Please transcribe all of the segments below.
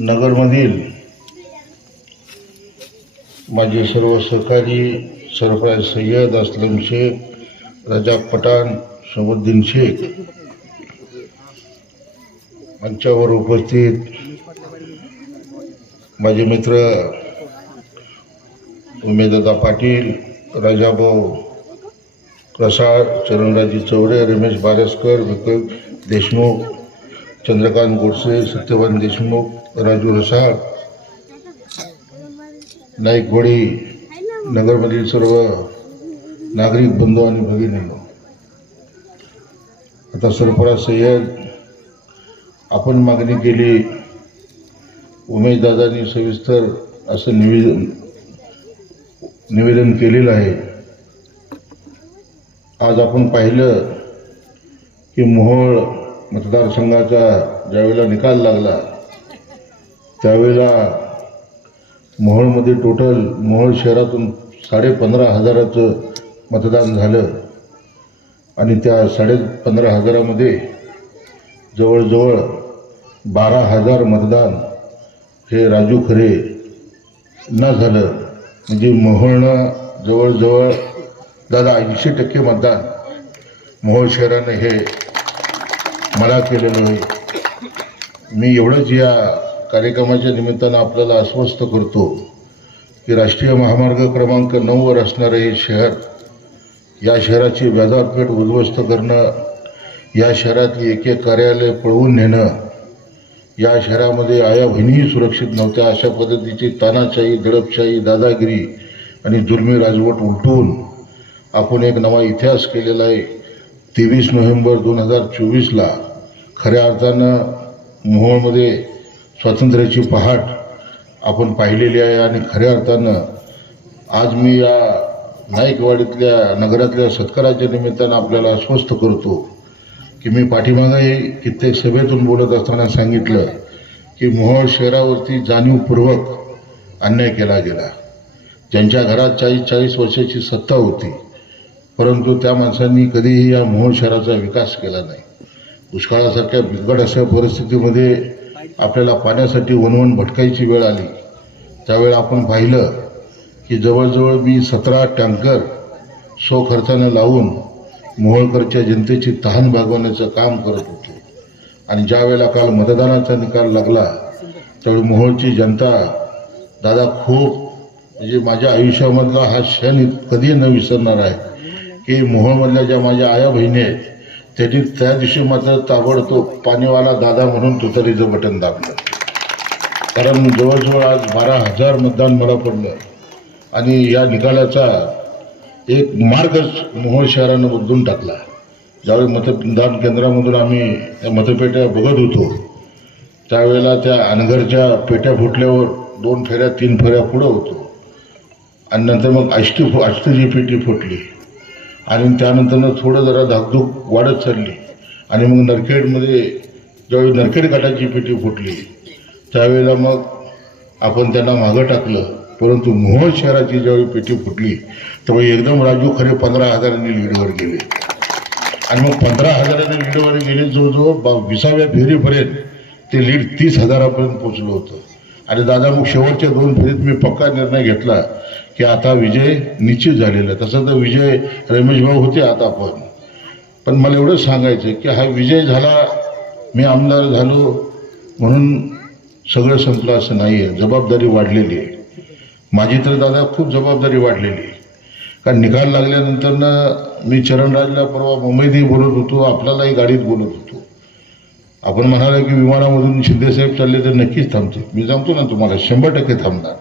नगरमधील माझे सर्व सहकारी सरफराज सय्यद असलम शेख रजाक पठाण शमुद्दीन शेख मंचावर उपस्थित माझे मित्र उमेददा पाटील राजाभाऊ प्रसाद चरणराजी चौरे रमेश बारसकर विकल देशमुख चंद्रकांत गोडसे सत्यवान देशमुख राजू रसाळ नाईक घोडी नगरमधील सर्व नागरिक बंधू आणि भगिनी आता सरफराज सय्यद आपण मागणी केली उमेशदादांनी सविस्तर असं निवेदन निवेदन केलेलं आहे. आज आपण पाहिलं की मोहोळ मतदारसंघाचा ज्यावेळेला निकाल लागला त्यावेळेला मोहोळमध्ये टोटल मोहोळ शहरातून साडे पंधरा हजाराचं मतदान झालं. आणि त्या साडे पंधरा हजारामध्ये जवळजवळ बारा हजार मतदान हे राजू खरे न झालं. म्हणजे मोहोळनं जवळजवळ दादा ऐंशी टक्के मतदान मोहोळ शहरानं हे मला केलेलं आहे. मी एवढंच या कार्यक्रमाच्या निमित्तानं आपल्याला आश्वस्त करतो की राष्ट्रीय महामार्ग क्रमांक नऊवर असणारं हे शहर या शहराची बाजारपेठ उद्ध्वस्त करणं या शहरातली एक एक कार्यालय पळवून नेणं या शहरामध्ये आया बहिणीही सुरक्षित नव्हत्या अशा पद्धतीची तानाशाही दडपशाही दादागिरी आणि दुर्मी राजवट उलटून आपण एक नवा इतिहास केलेला आहे. तेवीस नोव्हेंबर दोन हजार चोवीसला खऱ्या अर्थानं मोहोळमध्ये स्वातंत्र्याची पहाट आपण पाहिलेली आहे आणि खऱ्या अर्थानं आज मी या नाईकवाडीतल्या नगरातल्या सत्काराच्या निमित्तानं आपल्याला आश्वस्त करतो की मी पाठीमागाही कित्येक सभेतून बोलत असताना सांगितलं की मोहोळ शहरावरती जाणीवपूर्वक अन्याय केला गेला. ज्यांच्या घरात चाळीस चाळीस वर्षाची सत्ता होती परंतु त्या माणसांनी कधीही या मोहोळ शहराचा विकास केला नाही. दुष्काळासारख्या बिकट अशा परिस्थितीमध्ये आपल्याला पाण्यासाठी वणवण भटकायची वेळ आली. त्यावेळी आपण पाहिलं की जवळजवळ मी सतरा टँकर सो खर्चानं लावून मोहोळकरच्या जनतेची तहान भागवण्याचं काम करत होतो. आणि ज्या वेळेला काल मतदानाचा निकाल लागला त्यावेळी मोहोळची जनता दादा खूप म्हणजे माझ्या आयुष्यामधला हा क्षण कधी न विसरणार आहे. की मोहोळमधल्या ज्या माझ्या आया बहिणी आहेत त्याची त्या दिवशी मात्र ताबडतोब पाणीवाला दादा म्हणून तुतारीचं बटन दाबलं. कारण जवळजवळ आज बारा हजार मतदान मला पडलं. आणि या निकालाचा एक मार्गच मोहोळ शहरानं बदलून टाकला. ज्यावेळी मतदान केंद्रामधून आम्ही त्या मतपेट्या बघत होतो त्यावेळेला त्या अनघरच्या पेट्या फुटल्यावर दोन फेऱ्या तीन फेऱ्या पुढं होतो. आणि नंतर मग आष्टी फु आष्टीची पेटी फुटली. आणि त्यानंतरनं थोडं जरा धाकधूक वाढत चालली. आणि मग नरखेडमध्ये ज्यावेळी नरखेड गटाची पेटी फुटली त्यावेळेला मग आपण त्यांना मागं टाकलं. परंतु मोहोळ शहराची ज्यावेळी पेटी फुटली त्यावेळी एकदम राजू खरे पंधरा हजारांनी लीडवर गेले. आणि मग पंधरा हजारांनी लीडवर गेले जवळजवळ बा विसाव्या फेरीपर्यंत ते लीड तीस हजारापर्यंत पोचलं होतं. आणि दादा मग शेवटच्या दोन फेरीत मी पक्का निर्णय घेतला की आता विजय निश्चित झालेला आहे. तसं तर विजय रमेश भाऊ होते आता पण. पण मला एवढंच सांगायचं की हा विजय झाला मी आमदार झालो म्हणून सगळं संपलं असं नाही आहे. जबाबदारी वाढलेली आहे. माझी तर दादा खूप जबाबदारी वाढलेली आहे. कारण निकाल लागल्यानंतरनं मी चरणराजला परवा मुंबईतही बोलत होतो आपल्यालाही गाडीत बोलत होतो. आपण म्हणाला की विमानामधून शिंदेसाहेब चालले तर नक्कीच थांबते. मी सांगतो ना तुम्हाला. शंभर टक्के थांबणार.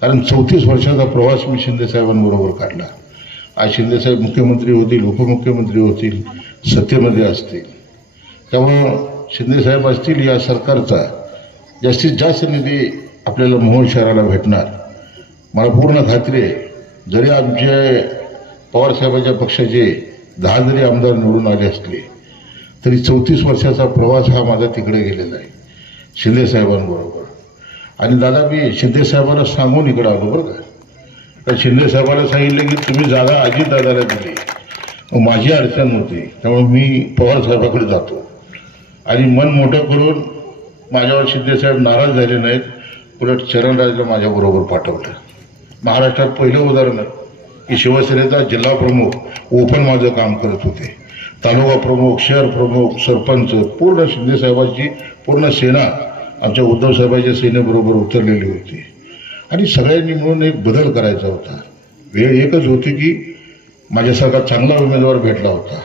कारण चौतीस वर्षाचा प्रवास मी शिंदेसाहेबांबरोबर काढला. आज शिंदेसाहेब मुख्यमंत्री होतील उपमुख्यमंत्री होतील सत्तेमध्ये असतील. त्यामुळं शिंदेसाहेब असतील या सरकारचा जास्तीत जास्त निधी आपल्याला मोहोळ शहराला भेटणार. मला पूर्ण खात्री आहे जरी आमचे पवारसाहेबांच्या पक्षाचे दहा जरी आमदार निवडून आले असले तरी चौतीस वर्षाचा प्रवास हा माझा तिकडे गेलेला आहे शिंदेसाहेबांबरोबर आणि दादा मी शिंदेसाहेबांना सांगून इकडं आलो बरं का. तर शिंदेसाहेबांना सांगितलं की तुम्ही जागा अजितदादाला दिली. माझी अडचण होती त्यामुळे मी पवारसाहेबाकडे जातो. आणि मन मोठं करून माझ्यावर शिंदेसाहेब नाराज झाले नाहीत उलट चरणराजला माझ्याबरोबर पाठवलं. महाराष्ट्रात पहिलं उदाहरण आहे की शिवसेनेचा जिल्हा प्रमुख ओपन माझं काम करत होते. तालुका प्रमुख शहर प्रमुख सरपंच पूर्ण शिंदेसाहेबांची पूर्ण सेना आमच्या उद्धवसाहेबांच्या सेनेबरोबर उतरलेली होती. आणि सगळ्यांनी मिळून एक बदल करायचा होता. वेळ एकच होती की माझ्यासारखा चांगला उमेदवार भेटला होता.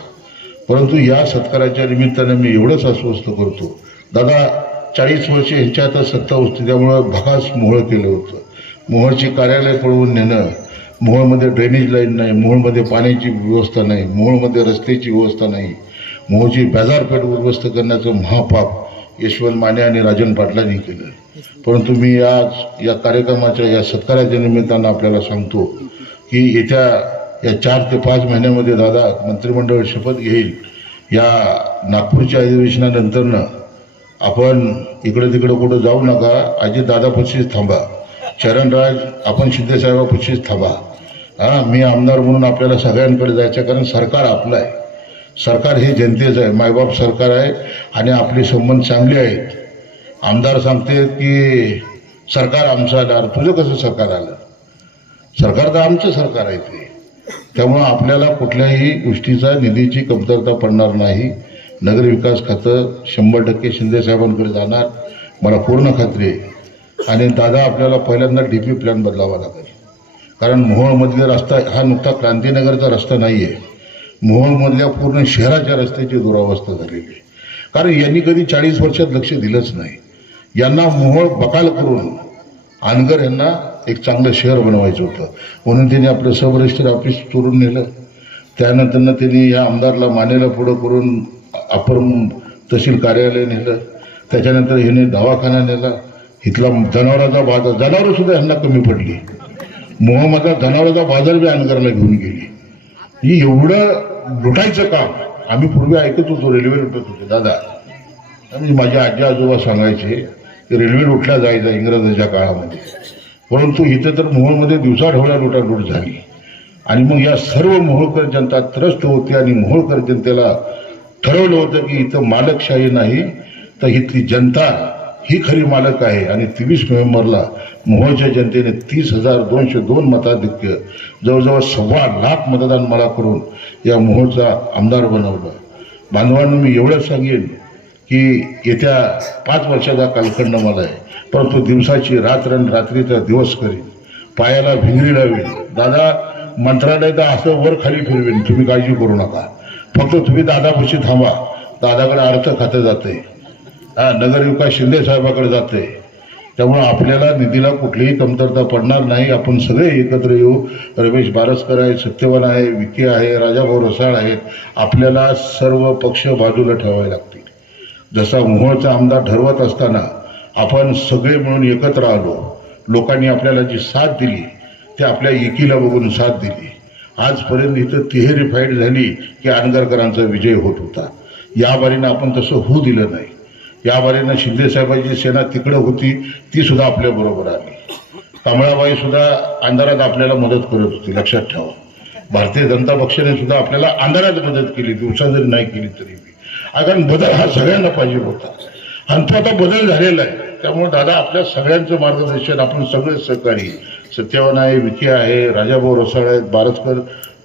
परंतु या सत्काराच्या निमित्ताने मी एवढंच अस्वस्थ करतो. दादा चाळीस वर्षे ह्यांच्या आता सत्ता होती त्यामुळं भगास मोहळ केलं होतं. मोहळची कार्यालय पळवून नेणं मोहोळमध्ये ड्रेनेज लाईन नाही मोहोळमध्ये पाण्याची व्यवस्था नाही मोहोळमध्ये रस्त्याची व्यवस्था नाही. मोहची बाजारपेठ उद्ध्वस्त करण्याचं महापाप यशवंत माने आणि राजन पाटलांनी केलं. परंतु मी आज या कार्यक्रमाच्या या सत्काराच्या निमित्तानं आपल्याला सांगतो की येत्या या चार ते पाच महिन्यामध्ये दादा मंत्रिमंडळ शपथ घेईल. या नागपूरच्या अधिवेशनानंतरनं आपण इकडं तिकडं कुठं जाऊ नका. अजित दादापाशीच थांबा. चरणराज आपण शिंदेसाहेबापाशीच थांबा. हां मी आमदार म्हणून आपल्याला सगळ्यांकडे जायचं आहे, कारण सरकार आपलं आहे. सरकार हे जनतेचं आहे मायबाप सरकार आहे आणि आपले संबंध चांगले आहेत. आमदार सांगते की सरकार आमचं आलं तुझं कसं सरकार आलं? सरकार तर आमचं सरकार आहे ते. त्यामुळं आपल्याला कुठल्याही गोष्टीचा निधीची कमतरता पडणार नाही. नगरविकास खातं शंभर टक्के शिंदे साहेबांकडे जाणार मला पूर्ण खात्री आहे. आणि दादा आपल्याला पहिल्यांदा डी पी प्लॅन बदलावा लागेल. कारण मोहोळमधले रस्ता हा नुकता क्रांतीनगरचा रस्ता नाही आहे मोहोळमधल्या पूर्ण शहराच्या रस्त्याची दुरावस्था झालेली आहे. कारण यांनी कधी चाळीस वर्षात लक्ष दिलंच नाही. यांना मोहोळ बकाल करून आनगर यांना एक चांगलं शहर बनवायचं होतं. म्हणून त्यांनी आपलं सब रजिस्टर ऑफिस चोरून नेलं. त्यानंतरनं त्यांनी या आमदारला मानेला पुढं करून अपर तहसील कार्यालय नेलं. त्याच्यानंतर ह्याने दवाखाना नेला. इथला जनावरांचा बाजार जनावरं सुद्धा ह्यांना कमी पडली. मोहम्मदला जनावरांचा बाजार बी अनगरला घेऊन गेली. ही एवढं लुटायचं काम आम्ही पूर्वी ऐकत होतो रेल्वे लुटत होते. दादा आणि माझे आजी आजोबा सांगायचे की रेल्वे लुटल्या जायचा इंग्रजाच्या काळामध्ये. परंतु इथे तर मोहोळमध्ये दिवसा ढवळ्या लुटालूट झाली. आणि मग या सर्व मोहोळकर जनता त्रस्त होती आणि मोहोळकर जनतेला ठरवलं होतं की इथं मालकशाही नाही तर इथली जनता ही खरी मालक आहे. आणि तेवीस नोव्हेंबरला मोहोळच्या जनतेने तीस हजार दोनशे दोन मताधिक्य जवळजवळ सव्वा लाख मतदान मला करून या मोहोळचा आमदार बनवलं. बांधवांना मी एवढंच सांगेन की येत्या पाच वर्षाचा कालखंड मला आहे. परंतु दिवसाची रात्र आणि रात्रीचा दिवस करीन. पायाला भिंगरी लावेल दादा मंत्रालय तर असं वर खाली फिरवेन तुम्ही काळजी करू नका. फक्त तुम्ही दादापाशी थांबा. दादाकडे अर्थ खातं जाते हा नगरविकास शिंदे साहेबाकडे जाते त्यामुळे आपल्याला निधीला कुठलीही कमतरता पडणार नाही. आपण सगळे एकत्र येऊ. रमेश बारसकर आहे सत्यवान आहे विखे आहे राजाभाऊ रसाळ आहेत आपल्याला सर्व पक्ष बाजूला ठेवावे लागतील. जसा मोहोळचा आमदार ठरवत असताना आपण सगळे मिळून एकत्र आलो. लोकांनी आपल्याला जी साथ दिली ते आपल्या एकीला बघून साथ दिली. आजपर्यंत इथं तिहेरी फाईट झाली की अनगरकरांचा विजय होत होता. या बारीनं आपण तसं होऊ दिलं नाही. या बारीनं शिंदे साहेबांची सेना तिकडं होती ती सुद्धा आपल्या बरोबर आली. कमळाबाई सुद्धा अंधारात आपल्याला मदत करत होती लक्षात ठेवा. भारतीय जनता पक्षाने सुद्धा आपल्याला अंधारात मदत केली दिवसा जरी नाही केली तरी बी. कारण बदल हा सगळ्यांना पाहिजे होता. आणि तो आता बदल झालेला आहे. त्यामुळे दादा आपल्या सगळ्यांचं मार्गदर्शन आपण सगळे सहकारी सत्यवान आहे विकी आहे राजाभाऊ रसाळ आहेत भारतकर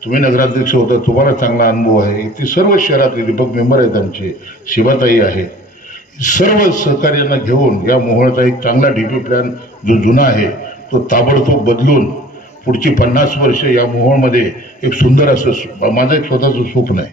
तुम्ही नगराध्यक्ष होता तुम्हाला चांगला अनुभव आहे. ती सर्व शहरातले दीपक मेंबर आहेत आमचे शिवाताई आहेत. सर्व सहकार्यांना घेऊन या मोहळचा एक चांगला डिटेल प्लॅन जो जुना आहे तो ताबडतोब बदलून पुढची पन्नास वर्ष या मोहोळमध्ये एक सुंदर असं माझं एक स्वतःचं स्वप्न आहे.